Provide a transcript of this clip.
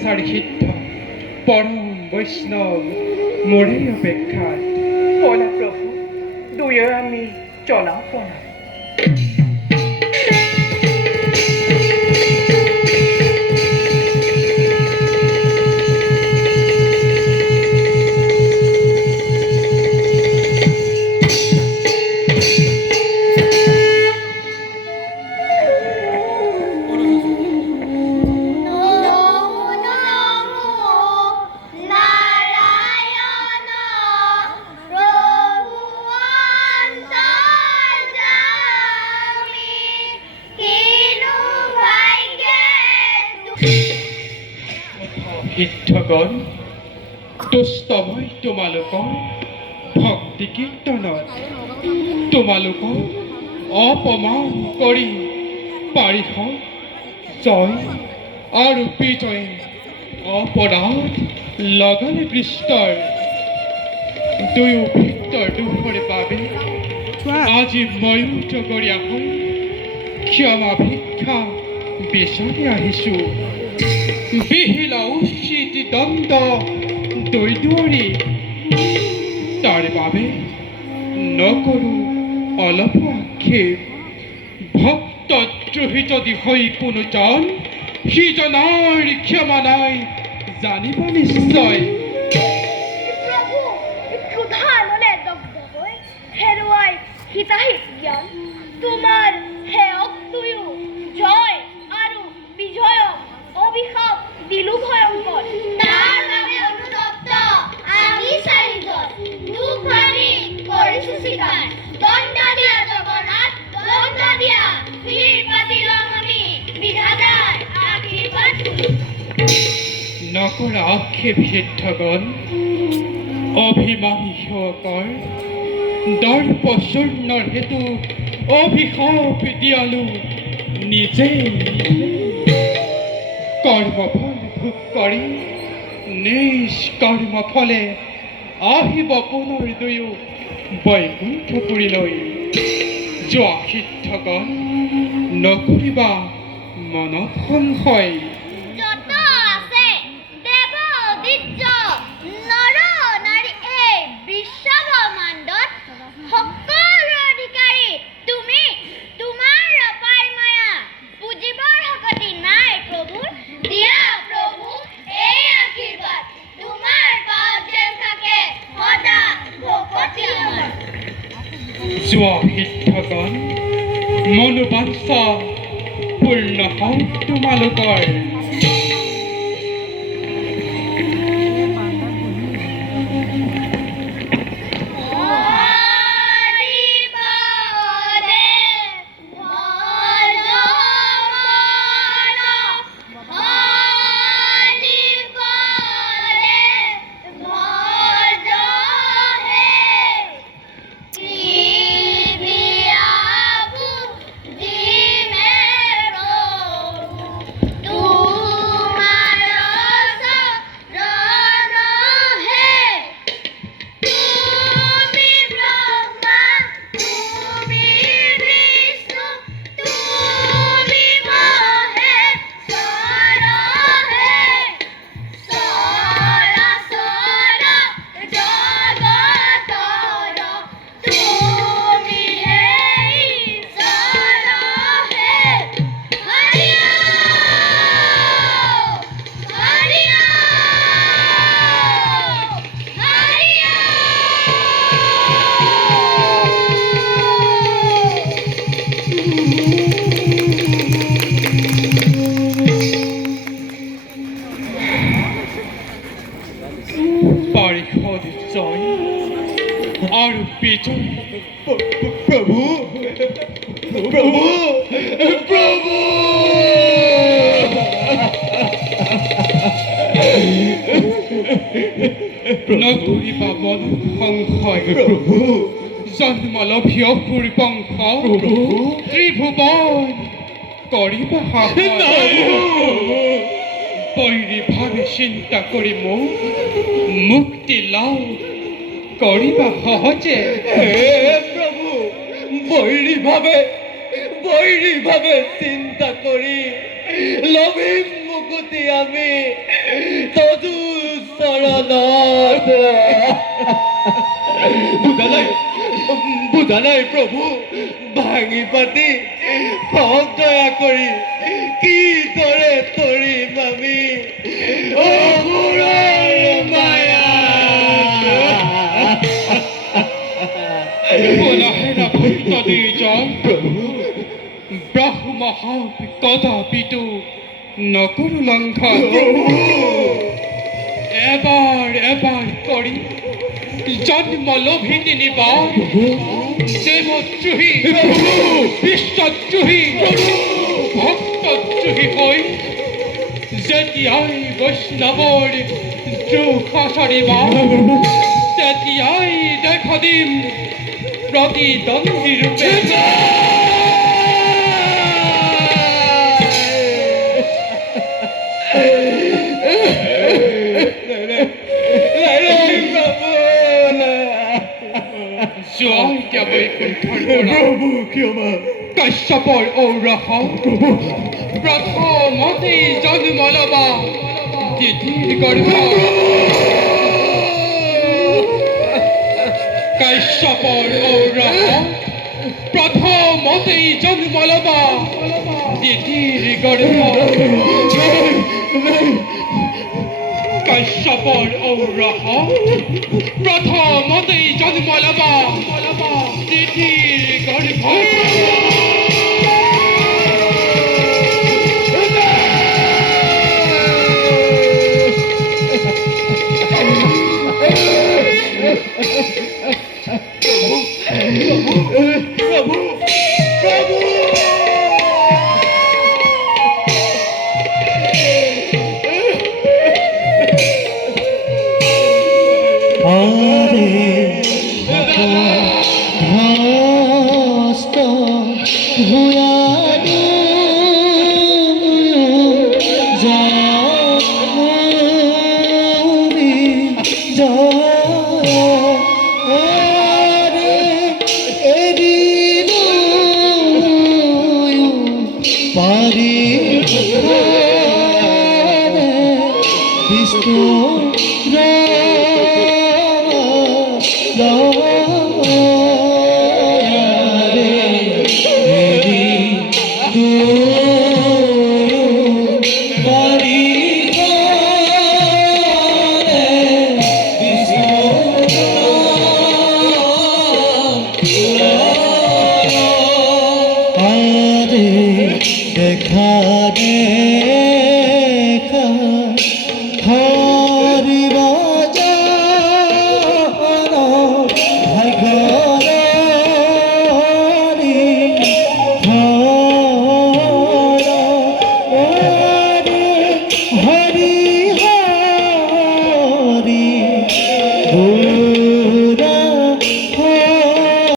অত্যাচার সিদ্ধ পরম বৈষ্ণব মোরে অপেক্ষাত। বলা প্রভু, দুয়ে আমি চলা পড়া। সিদ্ধগণ, দুষ্টময় তোমালোকৰ ভক্তি কীৰ্তনত তোমালোকক অপমান কৰি পাৰিহ জয় আৰু বিজয় অপৰাধ লগালে পৃষ্ঠৰ দুয়ো ভিতৰ দুখৰে বাবে আজি ময়ো জগৰীয়া হৈ ক্ষমা ভিক্ষা বিচাৰি আহিছোঁ। বিহিলা উচিত দণ্ড দৈদুৱৰী তাৰ বাবে নকৰোঁ অলপ আক্ষেপ। ভক্তদ্ৰোহী যদি হৈ কোনো জন সিজনাৰ ক্ষমা নাই জানিব নিশ্চয়। প্ৰভু, ক্ৰোধা মনে দগ্ধ হৈ হেৰুৱাই হিতাহিত জ্ঞান তোমাৰ সেৱক তুয়ো জয় আৰু বিজয়ক অভিশাপ দিলো ভয়ংকৰ। তাৰ বাবে অনুতপ্ত আমি চাৰিজন দুখ ভাঙি কৰিছো স্বীকাৰ। দণ্ড দিয়া জগন্নাথ, দণ্ড দিয়া। ভিৰ পাতি লম আমি বিধাতাৰ আশীৰ্বাদ। নকৰা আক্ষেপ সিদ্ধগণ, অভিমানী সেৱকৰ দৰ্পচূৰ্ণৰ হেতু অভিশাপ দিয়ালো নিজে। কৰ্মফল ভোগ কৰি নিষ্কৰ্ম ফলে আহিব পুনৰ দুয়ো বৈকুণ্ঠপুৰীলৈ। যোৱা সিদ্ধগণ, নকৰিবা মনত সংশয়। যত আছে দেৱ দিব্য নৰ নাৰী এই বিশ্বব্ৰহ্মাণ্ডত সকলো অধিকাৰী তুমি। তোমাৰ অপাৰ মায়া বুজিবৰ শক্তি নাই প্ৰভুৰ। দিয়া প্ৰভু এই আশীৰ্বাদ, তোমাৰ পাদ যেন থাকে সদা ভকতি আমাৰ। যোৱা সিদ্ধগণ, মনোবাঞ্ছা পূৰ্ণ হওক তোমালোকৰ। পাৰিষদ জয় আৰু বিজয়। প্ৰভু, প্ৰভু, প্ৰভু। নকৰিবা মন সংশয়। প্ৰভু, জন্মলভীয় পূৰ্বংশ ত্ৰিভুৱন কৰিবা বৈৰী ভাৱে চিন্তা কৰি মোক মুক্তি লাভ কৰিবা সহজে। হে প্ৰভু, বৈৰী ভাৱে চিন্তা কৰি লভিম মোক গতি আমি তদু চৰণত বুধা নাই প্ৰভু ভাঙি পাতি হওক দয়া কৰি কিদৰে তৰিম আমি অসুৰৰ মায়া বলাহেৰা ভক্ত দুইজন ব্ৰহ্ম হওক কদাপিতো নকৰো লংঘন এবাৰ কৰি জন্ম লোভী তিনিবাৰ দেৱদ্ৰোহী বিশ্বদ্ৰোহী ভক্তদ্ৰোহী হৈ যেতিয়াই বৈষ্ণৱৰ দ্ৰোহ আচৰিব তেতিয়াই দেখা দিম প্ৰতিদ্বন্দ্বী ৰূপে যোৱা এতিয়া বৈকুণ্ঠৰ পৰা কাশ্যপৰ ঔৰস প্ৰথমতেই জন্ম ল'বা দিদিৰ গৰ্ভ কাশ্যপৰ ঔৰস প্ৰথমতেই জন্ম ল'বা দিদিৰ গৰ্ভ কাশ্যপৰ ঔৰস প্ৰথমতেই জন্ম ল'বা দিদিৰ গৰ্ভ Cristo